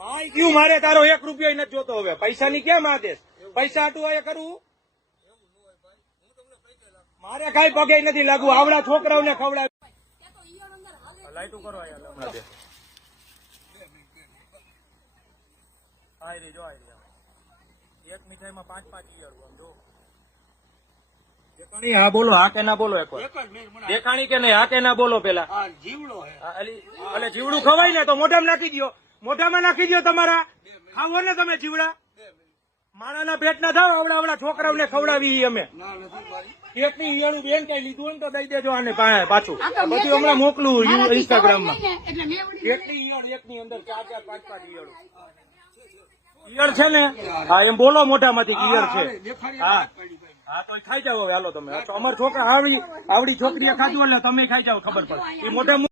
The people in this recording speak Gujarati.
માય ક્યું મારે તારો 1 રૂપિયા નથી જોતો હવે પૈસા ની કેમ આદેશ પૈસા તું એ કરવું મારે કઈ પગે નથી લાગુ આવડા છોકરાઓને ખવડાવ લાઈટું કરો એક મીઠાઈમાં 5 ઈયળ જો હા બોલો હા કે ના બોલો એક વાર દેખાણી કે નહીં હા કે ના બોલો પેલા જીવડો એટલે જીવડું ખવાય ને તો મોઢામાં નાખી દો તમારા ખાવો ને તમે જીવડા માણાના પેટ ના થાવ આવડા છોકરાઓને ખવડાવી અમે પેટની ઈયળું બેન કઈ લીધું ને તો દઈ દેજો આને પાછું બધું હમણાં મોકલું ઇન્સ્ટાગ્રામમાં પેટની ઈયળ એકની અંદર 4-4, 5-5 ઈયળ છે ને હા એમ બોલો મોઢામાંથી ઈયળ છે હા હા તો ખાઈ જાવ હવે હાલો તમે અમારા છોકરા આવડી છોકરીએ ખાધું એટલે તમે ખાઈ જાવ ખબર પડે એ મોઢા